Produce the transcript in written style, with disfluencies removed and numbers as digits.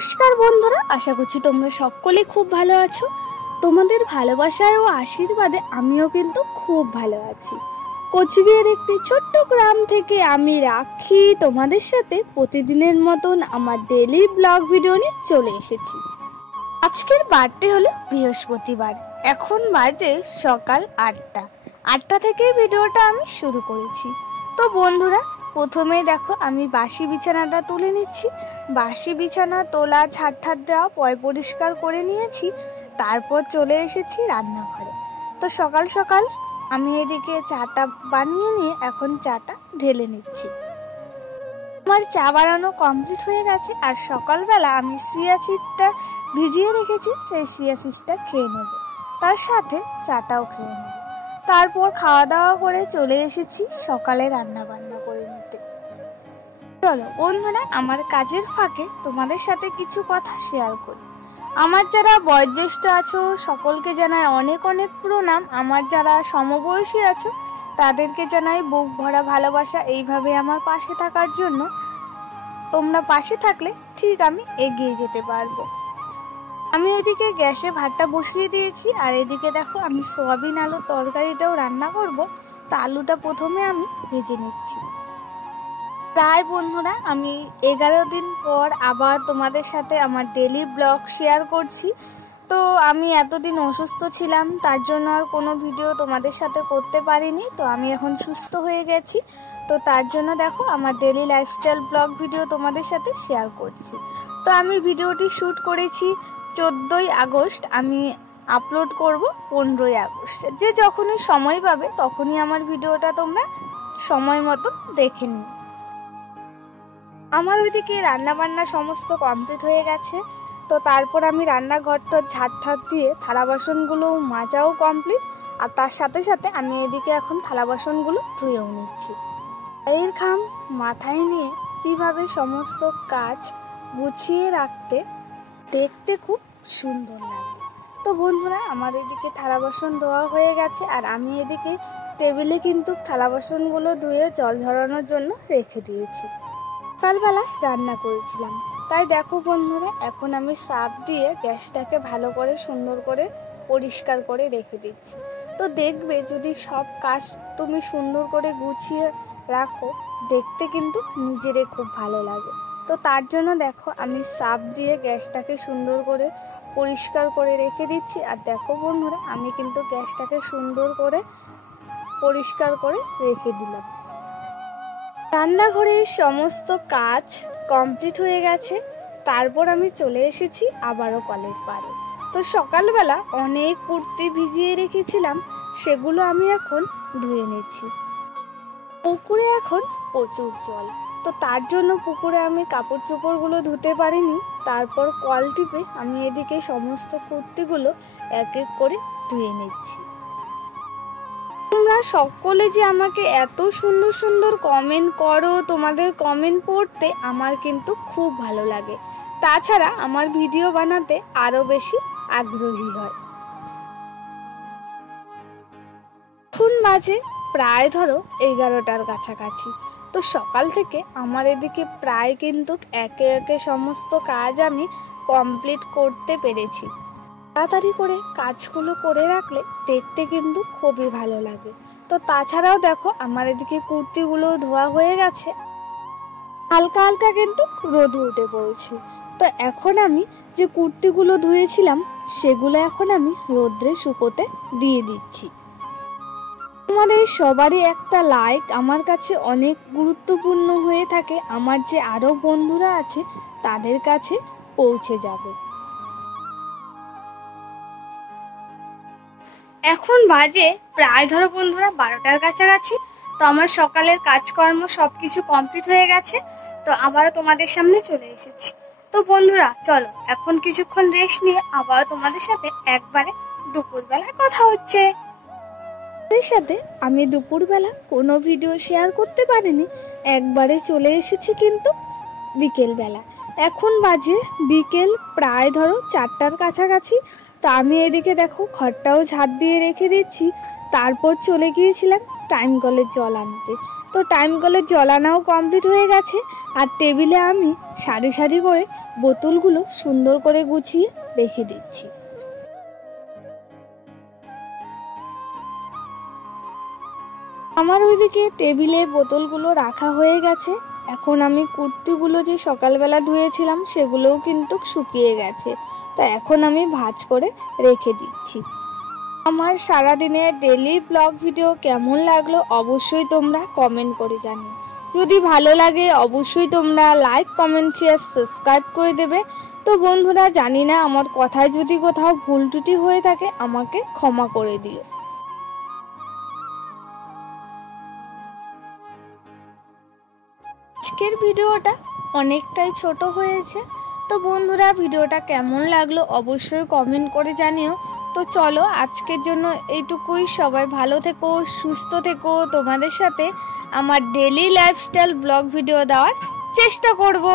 নমস্কার বন্ধুরা, আশা করছি তোমরা সকলে খুব ভালো আছো। তোমাদের ভালোবাসায় ও আশীর্বাদে আমিও কিন্তু খুব ভালো আছি। কোচবিহার একটি ছোট্ট গ্রাম থেকে আমি রাখি তোমাদের সাথে প্রতিদিনের মতন আমার ডেইলি ব্লগ ভিডিও নিয়ে চলে এসেছি। আজকের বারটি হলো বৃহস্পতিবার। এখন বাজে সকাল 8টা থেকে ভিডিওটা আমি শুরু করেছি। তো বন্ধুরা, প্রথমেই দেখো আমি বাসি বিছানাটা তুলে নিচ্ছি। বাসি বিছানা তোলা, ঝাড় দেওয়া, পয় পরিষ্কার করে নিয়েছি। তারপর চলে এসেছি রান্নাঘরে। তো সকাল সকাল আমি এদিকে চাটা বানিয়ে নিয়ে এখন চাটা ঢেলে নিচ্ছি। আমার চা বানানো কমপ্লিট হয়ে গেছে। আর সকালবেলা আমি চিয়া সিডটা ভিজিয়ে রেখেছি, সেই চিয়া সিডটা খেয়ে নেব, তার সাথে চাটাও খেয়ে নেব। তারপর খাওয়া দাওয়া করে চলে এসেছি সকালে রান্না বান্না করে নিতে। চলো বন্ধুরা, আমার কাজের ফাঁকে তোমাদের সাথে কিছু কথা শেয়ার করি। আমার যারা বয়োজ্যেষ্ঠ আছো সকলকে জানাই অনেক অনেক প্রণাম। আমার যারা সমবয়সী আছো তাদেরকে জানাই বুক ভরা ভালোবাসা। এইভাবে আমার পাশে থাকার জন্য, তোমরা পাশে থাকলে ঠিক আমি এগিয়ে যেতে পারবো। আমি ওইদিকে গ্যাসে ভাতটা বসিয়ে দিয়েছি, আর এদিকে দেখো আমি সয়াবিন আলুর তরকারিটাও রান্না করব। তা আলুটা প্রথমে আমি ভেজে নিচ্ছি। প্রায় বন্ধুরা আমি 11 দিন পর আবার তোমাদের সাথে আমার ডেইলি ব্লগ শেয়ার করছি। তো আমি এতদিন অসুস্থ ছিলাম, তার জন্য আর কোনো ভিডিও তোমাদের সাথে করতে পারিনি। তো আমি এখন সুস্থ হয়ে গেছি, তো তার জন্য দেখো আমার ডেইলি লাইফস্টাইল ব্লগ ভিডিও তোমাদের সাথে শেয়ার করছি। তো আমি ভিডিওটি শ্যুট করেছি 14ই আগস্ট, আমি আপলোড করব 15ই আগস্ট। যে যখনই সময় পাবে তখনই আমার ভিডিওটা তোমরা সময় মতো দেখে নিও। আমার ওইদিকে রান্নাবান্না সমস্ত কমপ্লিট হয়ে গেছে। তো তারপর আমি রান্নাঘরটা ঝাড় দিয়ে থালা বাসনগুলো মাজাও কমপ্লিট। আর তার সাথে সাথে আমি এদিকে এখন থালা বাসনগুলো ধুয়েও নিচ্ছি। এর ঘাম মাথায় নিয়ে কিভাবে সমস্ত কাজ গুছিয়ে রাখতে দেখতে খুব সুন্দর লাগে। তো বন্ধুরা, আমার এদিকে থালা বাসন ধোয়া হয়ে গেছে, আর আমি এদিকে টেবিলে কিন্তু থালা বাসনগুলো ধুয়ে জল ঝরানোর জন্য রেখে দিয়েছি। সকালবেলা রান্না করেছিলাম, তাই দেখো বন্ধুরা এখন আমি সার্ফ দিয়ে গ্যাসটাকে ভালো করে সুন্দর করে পরিষ্কার করে রেখে দিচ্ছি। তো দেখবে যদি সব কাজ তুমি সুন্দর করে গুছিয়ে রাখো, দেখতে কিন্তু নিজেরে খুব ভালো লাগে। তো তার জন্য দেখো আমি সার্ফ দিয়ে গ্যাসটাকে সুন্দর করে পরিষ্কার করে রেখে দিচ্ছি। আর দেখো বন্ধুরা, আমি কিন্তু গ্যাসটাকে সুন্দর করে পরিষ্কার করে রেখে দিলাম। রান্নাঘরের সমস্ত কাজ কমপ্লিট হয়ে গেছে। তারপর আমি চলে এসেছি আবারও কলের পাড়ে। তো সকালবেলা অনেক কুর্তি ভিজিয়ে রেখেছিলাম, সেগুলো আমি এখন ধুয়ে নিচ্ছি। পুকুরে এখন প্রচুর জল, তো তার জন্য পুকুরে আমি কাপড় চোপড়গুলো ধুতে পারিনি। তারপর কল টিপে আমি এদিকে সমস্ত কুর্তিগুলো এক এক করে ধুয়ে নিচ্ছি। তোমরা সকলে যে আমাকে এত সুন্দর সুন্দর কমেন্ট করো, তোমাদের কমেন্ট পড়তে আমার কিন্তু খুব ভালো লাগে। তাছাড়া আমার ভিডিও বানাতে আরো বেশি আগ্রহী হয়। এখন বাজে প্রায় ধরো 11টার কাছাকাছি। তো সকাল থেকে আমার এদিকে প্রায় কিন্তু একে একে সমস্ত কাজ আমি কমপ্লিট করতে পেরেছি। তাড়াতাড়ি করে কাজগুলো করে রাখলে দেখতে কিন্তু খুবই ভালো লাগে। তো তাছাড়াও দেখো আমার এদিকে কুর্তিগুলো ধোয়া হয়ে গেছে, হালকা হালকা কিন্তু রোদ উঠে পড়েছে। তো এখন আমি যে কুর্তিগুলো ধুয়েছিলাম সেগুলো এখন আমি রোদ্রে শুকোতে দিয়ে দিচ্ছি। তোমাদের সবারই একটা লাইক আমার কাছে অনেক গুরুত্বপূর্ণ হয়ে থাকে, আমার যে আরো বন্ধুরা আছে তাদের কাছে পৌঁছে যাবে। এখন বাজে প্রায় ধরো বন্ধুরা 12টার কাছাকাছি। তো আমার সকালের কাজকর্ম সবকিছু কমপ্লিট হয়ে গেছে। তো আবারও তোমাদের সামনে চলে এসেছি। তো বন্ধুরা চলো এখন কিছুক্ষণ রেস্ট নিয়ে আবারও তোমাদের সাথে একবারে দুপুরবেলায় কথা হচ্ছে। তোমাদের সাথে আমি দুপুরবেলা কোনো ভিডিও শেয়ার করতে পারিনি, একবারে চলে এসেছি কিন্তু বিকেলবেলা। এখন বাজে বিকেল প্রায় ধরো 4টার কাছাকাছি। তো আমি এদিকে দেখো ঘরটাও ঝাড় দিয়ে রেখে দিচ্ছি। তারপর চলে গিয়েছিলাম টাইম কলের জল আনতে। তো টাইম কলের জল আনাও কমপ্লিট হয়ে গেছে। আর টেবিলে আমি সারি সারি করে বোতলগুলো সুন্দর করে গুছিয়ে রেখে দিচ্ছি। আমার ওইদিকে টেবিলে বোতলগুলো রাখা হয়ে গেছে। এখন আমি কুর্তিগুলো যে সকালবেলা ধুয়েছিলাম সেগুলোও কিন্তু শুকিয়ে গেছে। তো এখন আমি ভাঁজ করে রেখে দিচ্ছি। আমার সারাদিনের ডেলি ব্লগ ভিডিও কেমন লাগলো অবশ্যই তোমরা কমেন্ট করে জানিও। যদি ভালো লাগে অবশ্যই তোমরা লাইক, কমেন্ট, শেয়ার, সাবস্ক্রাইব করে দেবে। তো বন্ধুরা, জানি না আমার কথায় যদি কোথাও ভুল ত্রুটি হয়ে থাকে আমাকে ক্ষমা করে দিও। আজকের ভিডিওটা অনেকটাই ছোট হয়েছে। তো বন্ধুরা, ভিডিওটা কেমন লাগলো অবশ্যই কমেন্ট করে জানিও। তো চলো আজকের জন্য এইটুকুই। সবাই ভালো থেকো, সুস্থ থেকো। তোমাদের সাথে আমার ডেলি লাইফস্টাইল ব্লগ ভিডিও দেওয়ার চেষ্টা করব।